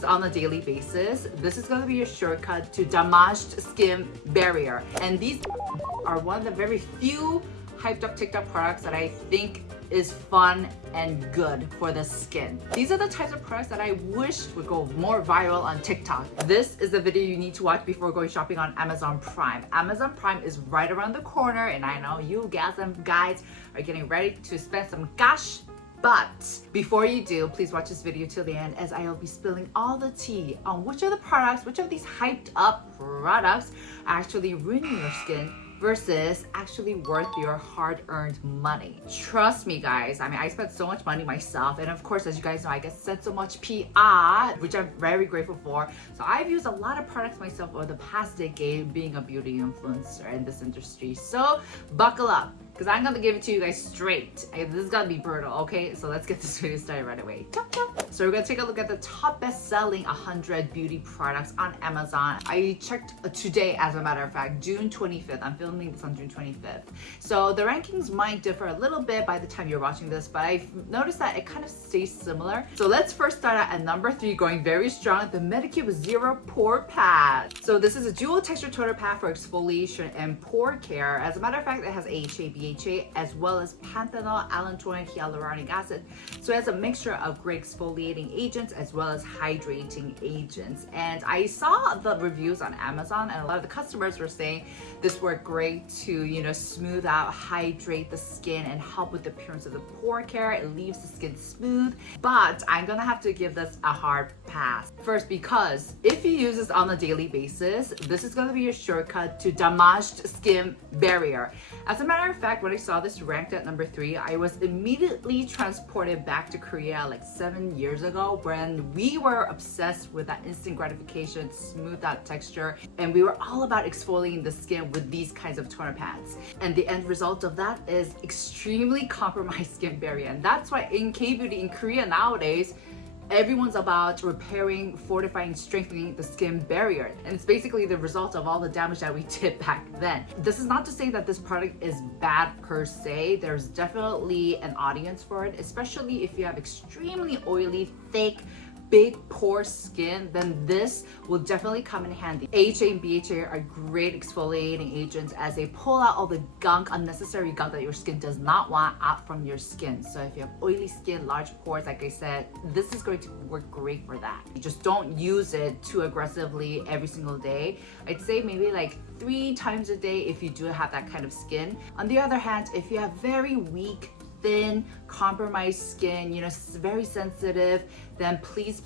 this on a daily basis, this is going to be your shortcut to damaged skin barrier. And these are one of the very few hyped up TikTok products that I think is fun and good for the skin. These are the types of products that I wish would go more viral on TikTok. This is the video you need to watch before going shopping on Amazon Prime. Amazon Prime is right around the corner, and I know you gals and guys are getting ready to spend some cash. But before you do, please watch this video till the end, as I will be spilling all the tea on which of the products, which of these hyped up products actually ruining your skin versus actually worth your hard-earned money. Trust me, guys. I mean, I spent so much money myself, and of course, as you guys know, I get sent so much PR, which I'm very grateful for. So I've used a lot of products myself over the past decade being a beauty influencer in this industry. So buckle up, because I'm gonna give it to you guys straight. This is gonna be brutal, okay? So let's get this video started right away. So we're gonna take a look at the top best-selling 100 beauty products on Amazon. I checked today, as a matter of fact, June 25th. I'm filming this on June 25th. So the rankings might differ a little bit by the time you're watching this, but I've noticed that it kind of stays similar. So let's first start out at number 3, going very strong, the Medicube Zero Pore Pad. So this is a dual texture toner pad for exfoliation and pore care. As a matter of fact, it has AHA, BHA, as well as panthenol, allantoin, hyaluronic acid. So it has a mixture of great exfoliating agents as well as hydrating agents. And I saw the reviews on Amazon, and a lot of the customers were saying this worked great to, you know, smooth out, hydrate the skin, and help with the appearance of the pore care. It leaves the skin smooth. But I'm gonna have to give this a hard pass. First, because if you use this on a daily basis, this is gonna be your shortcut to damaged skin barrier. As a matter of fact, when I saw this ranked at number 3, I was immediately transported back to Korea like 7 years ago, when we were obsessed with that instant gratification, smooth out texture, and we were all about exfoliating the skin with these kinds of toner pads. And the end result of that is extremely compromised skin barrier. And that's why in K-beauty in Korea nowadays, everyone's about repairing, fortifying, strengthening the skin barrier. And it's basically the result of all the damage that we did back then. This is not to say that this product is bad per se. There's definitely an audience for it, especially if you have extremely oily, thick, big pore skin, then this will definitely come in handy. AHA and BHA are great exfoliating agents as they pull out all the gunk, unnecessary gunk that your skin does not want out from your skin. So if you have oily skin, large pores, like I said, this is going to work great for that. You just don't use it too aggressively every single day. I'd say maybe like 3 times a day if you do have that kind of skin. On the other hand, if you have very weak, thin, compromised skin, you know, very sensitive, then please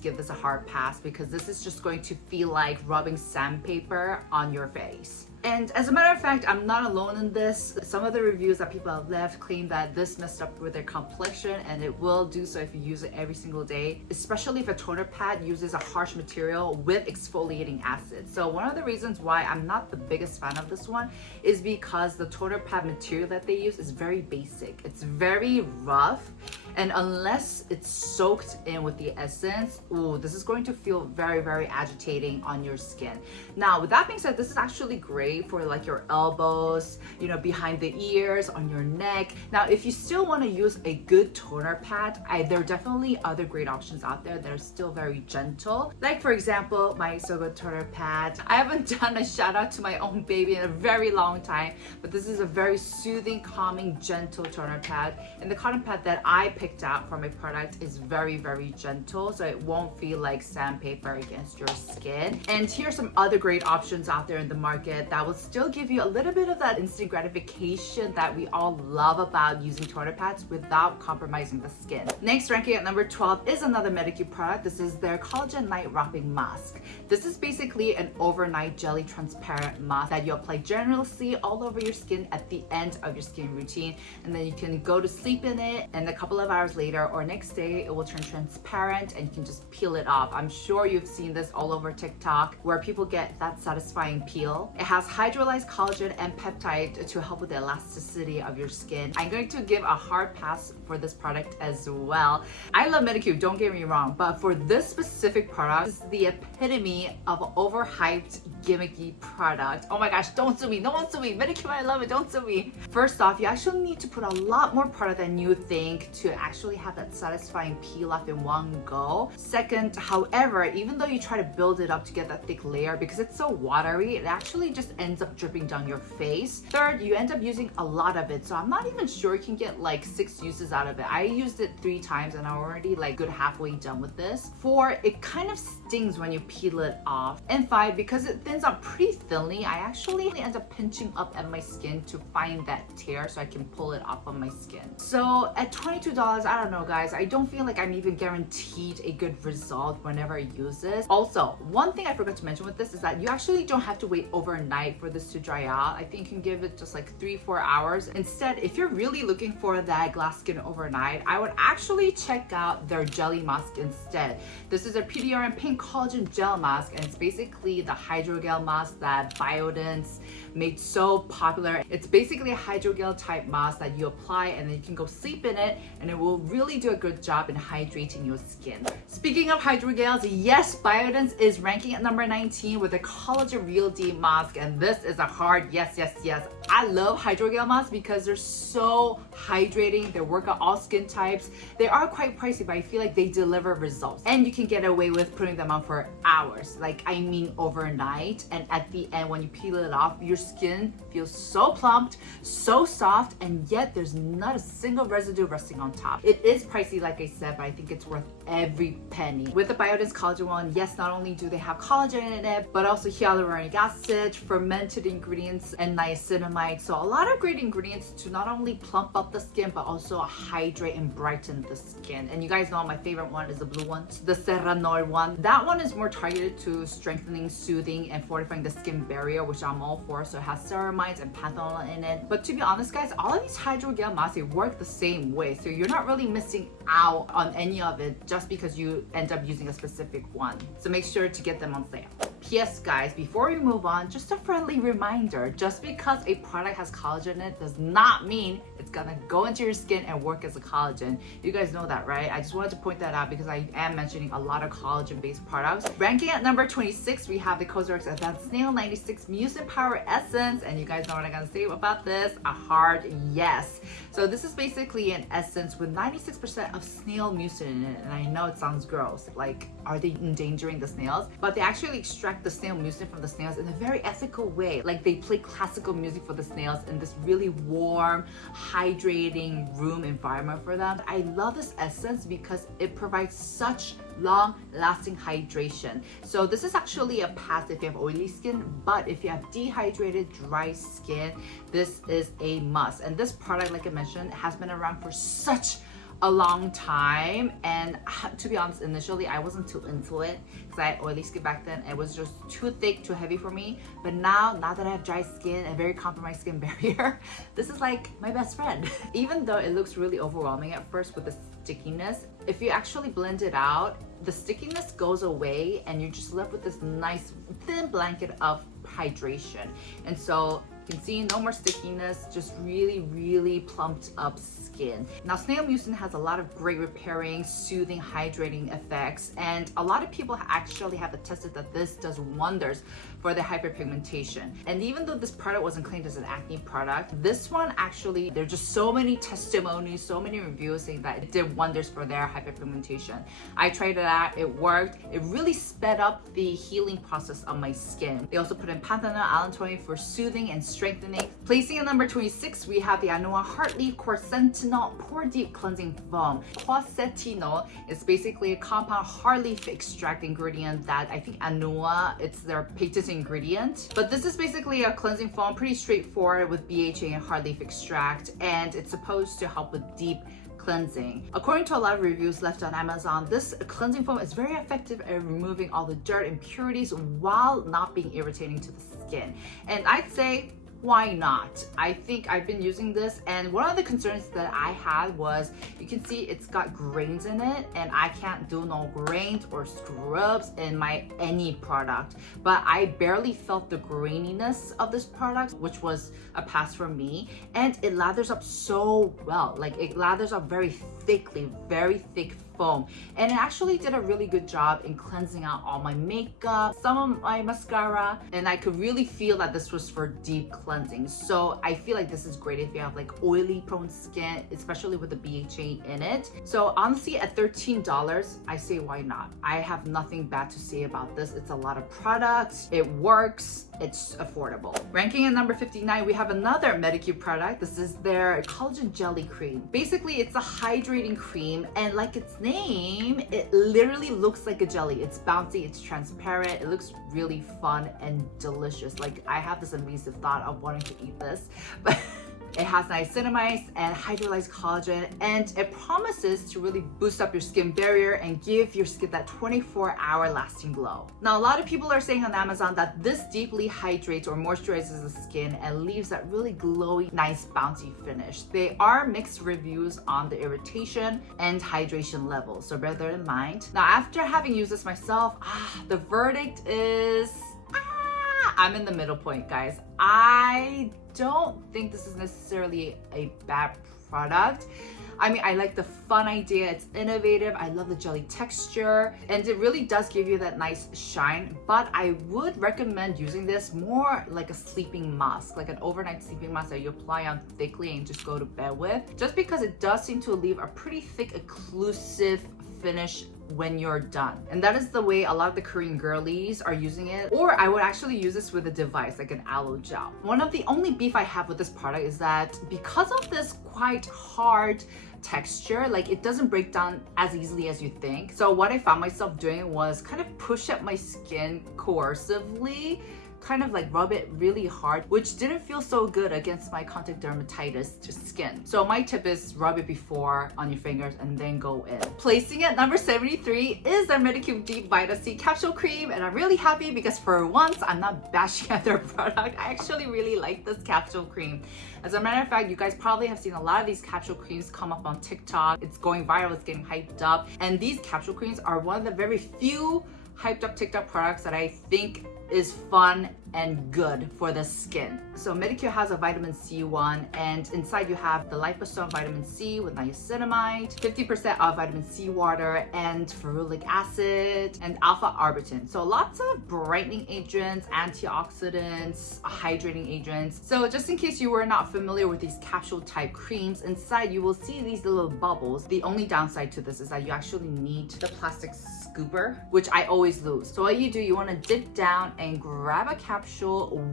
give this a hard pass, because this is just going to feel like rubbing sandpaper on your face. And as a matter of fact, I'm not alone in this. Some of the reviews that people have left claim that this messed up with their complexion, and it will do so if you use it every single day, especially if a toner pad uses a harsh material with exfoliating acid. So one of the reasons why I'm not the biggest fan of this one is because the toner pad material that they use is very basic. It's very rough, and unless it's soaked in with the essence, ooh, this is going to feel very agitating on your skin. Now, with that being said, this is actually great for like your elbows, you know, behind the ears, on your neck. Now, if you still want to use a good toner pad, there are definitely other great options out there that are still very gentle. Like, for example, my So Good toner pad. I haven't done a shout out to my own baby in a very long time, but this is a very soothing, calming, gentle toner pad. And the cotton pad that I picked out for my product is very gentle, so it won't feel like sandpaper against your skin. And here's some other great options out there in the market that will still give you a little bit of that instant gratification that we all love about using toner pads without compromising the skin. Next, ranking at number 12 is another Medicube product. This is their Collagen Night Wrapping Mask. This is basically an overnight jelly transparent mask that you apply generously all over your skin at the end of your skin routine, and then you can go to sleep in it, and a couple of hours later or next day it will turn transparent and you can just peel it off. I'm sure you've seen this all over TikTok where people get that satisfying peel. It has hydrolyzed collagen and peptide to help with the elasticity of your skin. I'm going to give a hard pass for this product as well. I love Medicube, don't get me wrong, but for this specific product, this is the epitome of overhyped, gimmicky product. Oh my gosh, don't sue me, no one sue me. Medicube, I love it, don't sue me. First off, you actually need to put a lot more product than you think to actually have that satisfying peel peel off in one go. Second, however, even though you try to build it up to get that thick layer, because it's so watery, it actually just ends up dripping down your face. Third, you end up using a lot of it, so I'm not even sure you can get like 6 uses out of it. I used it 3 times and I'm already like good halfway done with this. 4, it kind of stings when you peel it off. And 5, because it thins out pretty thinly, I actually end up pinching up at my skin to find that tear so I can pull it off of my skin. So at $22, I don't know guys, I don't feel like I'm even guaranteed a good result whenever I use this. Also, one thing I forgot to mention with this is that you actually don't have to wait overnight for this to dry out. I think you can give it just like 3-4 hours. Instead, if you're really looking for that glass skin overnight, I would actually check out their jelly mask instead. This is a PDRN pink collagen gel mask, and it's basically the hydrogel mask that Biodance made so popular. It's basically a hydrogel type mask that you apply and then you can go sleep in it, and it will really do a good job in hydrating your skin. Speaking of hydrogels, yes, Biodance is ranking at number 19 with the Collagen Real D mask, and this is a hard yes, yes, yes. I love hydrogel masks because they're so hydrating. They work on all skin types. They are quite pricey, but I feel like they deliver results, and you can get away with putting them on for hours, like I mean overnight, and at the end when you peel it off, your skin feels so plumped, so soft, and yet there's not a single residue resting on top. It is pricey like I said, but I think it's worth every penny. With the Biodance collagen one, yes, not only do they have collagen in it, but also hyaluronic acid, fermented ingredients, and niacinamide. So a lot of great ingredients to not only plump up the skin, but also hydrate and brighten the skin. And you guys know my favorite one is the blue one, the Serranol one. That one is more targeted to strengthening, soothing, and fortifying the skin barrier, which I'm all for. So it has ceramides and panthenol in it. But to be honest guys, all of these hydrogel masks, they work the same way. So you're not really missing out on any of it just because you end up using a specific one. So make sure to get them on sale. P.S. guys, before we move on, just a friendly reminder, just because a product has collagen in it does not mean it's gonna go into your skin and work as a collagen. You guys know that, right? I just wanted to point that out because I am mentioning a lot of collagen-based products. Ranking at number 26, we have the Cosrx Advanced Snail 96 Mucin Power Essence, and you guys know what I'm gonna say about this, a hard yes. So this is basically an essence with 96% of snail mucin in it, and I know it sounds gross, like are they endangering the snails? But they actually extract the snail mucin from the snails in a very ethical way. Like they play classical music for the snails in this really warm, hydrating room environment for them. I love this essence because it provides such long-lasting hydration. So this is actually a pass if you have oily skin, but if you have dehydrated, dry skin, this is a must. And this product, like I mentioned, has been around for such a long time, and to be honest, initially I wasn't too into it because I had oily skin back then. It was just too thick, too heavy for me. But now that I have dry skin and very compromised skin barrier, this is like my best friend. Even though it looks really overwhelming at first with the stickiness, if you actually blend it out, the stickiness goes away and you're just left with this nice thin blanket of hydration. And so you can see no more stickiness, just really plumped up skin. Now snail mucin has a lot of great repairing, soothing, hydrating effects, and a lot of people actually have attested that this does wonders for the hyperpigmentation. And even though this product wasn't claimed as an acne product, this one actually, there's just so many testimonies, so many reviews saying that it did wonders for their hyperpigmentation. I tried it out, it worked. It really sped up the healing process of my skin. They also put in panthenol allantoin for soothing and strengthening. Placing at number 26, we have the Anua Heartleaf Quercetinol Pore Deep Cleansing Foam. Quercetinol is basically a compound heartleaf extract ingredient that I think Anua, it's their patent ingredient. But this is basically a cleansing foam, pretty straightforward with BHA and heartleaf extract, and it's supposed to help with deep cleansing. According to a lot of reviews left on Amazon, this cleansing foam is very effective at removing all the dirt, impurities, while not being irritating to the skin. And I'd say, why not? I think I've been using this, and one of the concerns that I had was, you can see it's got grains in it, and I can't do no grains or scrubs in my any product. But I barely felt the graininess of this product, which was a pass for me, and it lathers up so well. Like it lathers up very very thick foam, and it actually did a really good job in cleansing out all my makeup, some of my mascara, and I could really feel that this was for deep cleansing. So I feel like this is great if you have like oily prone skin, especially with the BHA in it. So honestly, at $13, I say why not? I have nothing bad to say about this. It's a lot of products, it works, it's affordable. Ranking at number 59, we have another Medicube product. This is their collagen jelly cream. Basically, it's a hydrating cream, and like its name, it literally looks like a jelly. It's bouncy, it's transparent, it looks really fun and delicious. Like, I have this amazing thought of wanting to eat this, but it has niacinamides and hydrolyzed collagen, and it promises to really boost up your skin barrier and give your skin that 24-hour lasting glow. Now, a lot of people are saying on Amazon that this deeply hydrates or moisturizes the skin and leaves that really glowy, nice, bouncy finish. They are mixed reviews on the irritation and hydration levels, so bear that in mind. Now, after having used this myself, the verdict is I'm in the middle point, guys. I don't think this is necessarily a bad product. I mean, I like the fun idea, it's innovative, I love the jelly texture, and it really does give you that nice shine, but I would recommend using this more like a sleeping mask, like an overnight sleeping mask that you apply on thickly and just go to bed with, just because it does seem to leave a pretty thick, occlusive finish when you're done. And that is the way a lot of the Korean girlies are using it. Or I would actually use this with a device like an aloe gel. One of the only beef I have with this product is that because of this quite hard texture, like it doesn't break down as easily as you think. So what I found myself doing was kind of push up my skin coercively, kind of like rub it really hard, which didn't feel so good against my contact dermatitis to skin. So my tip is rub it before on your fingers and then go in. Placing at number 73 is their Medicube Deep Vitamin C Capsule Cream, and I'm really happy because for once I'm not bashing at their product. I actually really like this capsule cream. As a matter of fact, you guys probably have seen a lot of these capsule creams come up on TikTok. It's going viral, it's getting hyped up, and these capsule creams are one of the very few hyped up TikTok products that I think is fun and good for the skin. So Medicube has a vitamin C one, and inside you have the liposome vitamin C with niacinamide, 50% of vitamin C water, and ferulic acid, and alpha arbutin. So lots of brightening agents, antioxidants, hydrating agents. So just in case you were not familiar with these capsule type creams, inside you will see these little bubbles. The only downside to this is that you actually need the plastic scooper, which I always lose. So what you do, you want to dip down and grab a capsule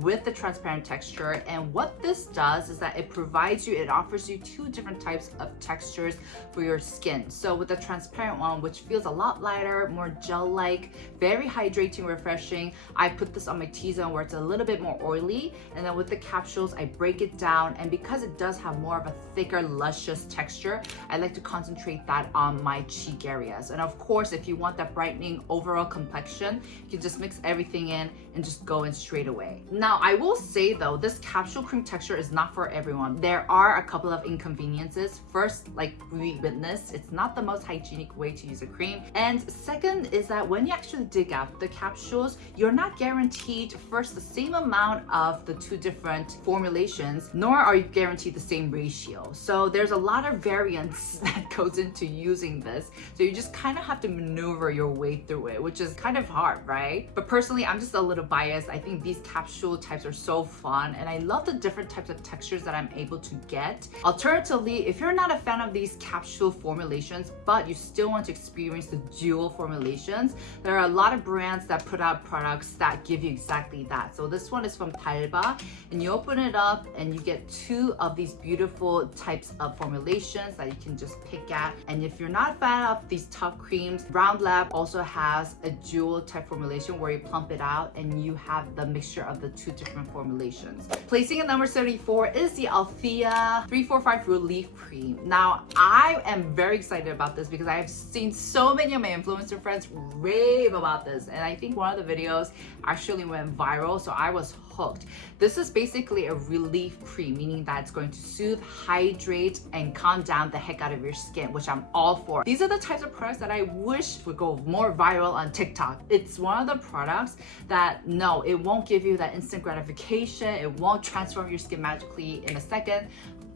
with the transparent texture, and what this does is that it offers you two different types of textures for your skin. So with the transparent one, which feels a lot lighter, more gel-like, very hydrating, refreshing, I put this on my T-zone where it's a little bit more oily, and then with the capsules I break it down, and because it does have more of a thicker, luscious texture, I like to concentrate that on my cheek areas. And of course, if you want that brightening overall complexion, you can just mix everything in and just go in straight away. Now, I will say though, this capsule cream texture is not for everyone. There are a couple of inconveniences. First, like we witnessed, it's not the most hygienic way to use a cream. And second is that when you actually dig out the capsules, you're not guaranteed first the same amount of the two different formulations, nor are you guaranteed the same ratio. So there's a lot of variance that goes into using this. So you just kind of have to maneuver your way through it, which is kind of hard, right? But personally, I'm just a little biased. I think these capsule types are so fun, and I love the different types of textures that I'm able to get. Alternatively, if you're not a fan of these capsule formulations, but you still want to experience the dual formulations, there are a lot of brands that put out products that give you exactly that. So this one is from Talba, and you open it up and you get two of these beautiful types of formulations that you can just pick at. And if you're not a fan of these top creams, Round Lab also has a dual type formulation where you plump it out and you have the mixture of the two different formulations. Placing at number 74 is the Althea 345 Relief Cream. Now, I am very excited about this because I have seen so many of my influencer friends rave about this, and I think one of the videos actually went viral, so I was hooked. This is basically a relief cream, meaning that it's going to soothe, hydrate, and calm down the heck out of your skin, which I'm all for. These are the types of products that I wish would go more viral on TikTok. It's one of the products that, no, it won't give you that instant gratification, it won't transform your skin magically in a second,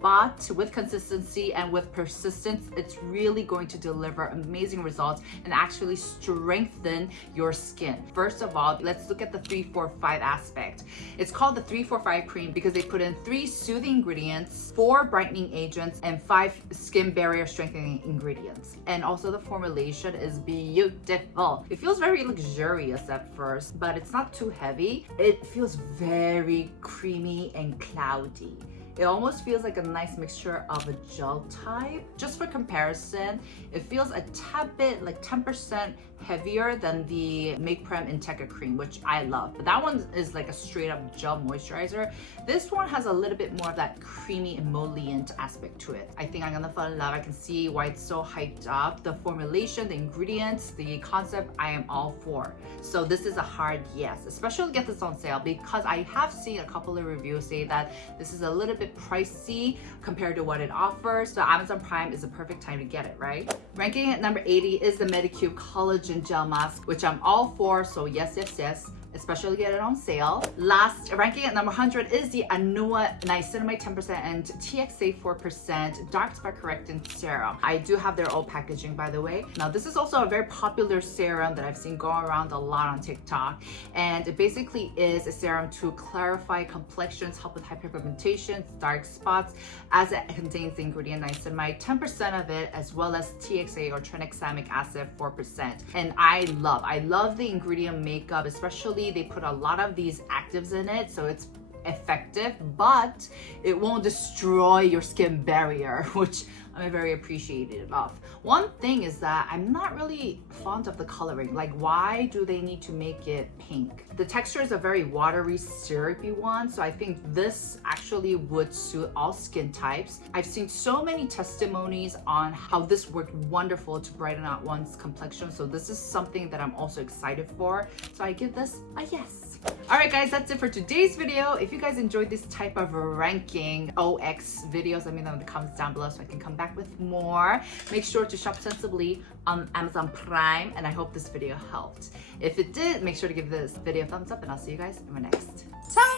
but with consistency and with persistence, it's really going to deliver amazing results and actually strengthen your skin. First of all, let's look at the 3-4-5 aspect. It's called the 3-4-5 cream because they put in 3 soothing ingredients, 4 brightening agents, and 5 skin barrier strengthening ingredients. And also the formulation is beautiful. It feels very luxurious at first, but it's not too heavy. It feels very creamy and cloudy. It almost feels like a nice mixture of a gel type. Just for comparison, it feels a tad bit like 10% heavier than the Make Prem Integra cream, which I love. But that one is like a straight up gel moisturizer. This one has a little bit more of that creamy emollient aspect to it. I think I'm gonna fall in love. I can see why it's so hyped up. The formulation, the ingredients, the concept, I am all for. So this is a hard yes, especially get this on sale because I have seen a couple of reviews say that this is a little bit pricey compared to what it offers. So Amazon Prime is the perfect time to get it, right? Ranking at number 80 is the Medicube Collagen Gel Mask, which I'm all for. So yes, yes, yes. Especially get it on sale. Last, ranking at number 100 is the Anua Niacinamide 10% and TXA 4% Dark Spot Correcting Serum. I do have their old packaging, by the way. Now, this is also a very popular serum that I've seen go around a lot on TikTok. And it basically is a serum to clarify complexions, help with hyperpigmentation, dark spots, as it contains the ingredient niacinamide, 10% of it, as well as TXA or tranexamic acid 4%. And I love the ingredient makeup, especially they put a lot of these actives in it, so it's effective, but it won't destroy your skin barrier, which I'm very appreciative of. One thing is that I'm not really fond of the coloring. Like, why do they need to make it pink? The texture is a very watery, syrupy one, so I think this actually would suit all skin types. I've seen so many testimonies on how this worked wonderful to brighten out one's complexion, so this is something that I'm also excited for. So I give this a yes. Alright guys, that's it for today's video. If you guys enjoyed this type of ranking OX videos, let me know in the comments down below so I can come back with more. Make sure to shop sensibly on Amazon Prime, and I hope this video helped. If it did, make sure to give this video a thumbs up, and I'll see you guys in my next time.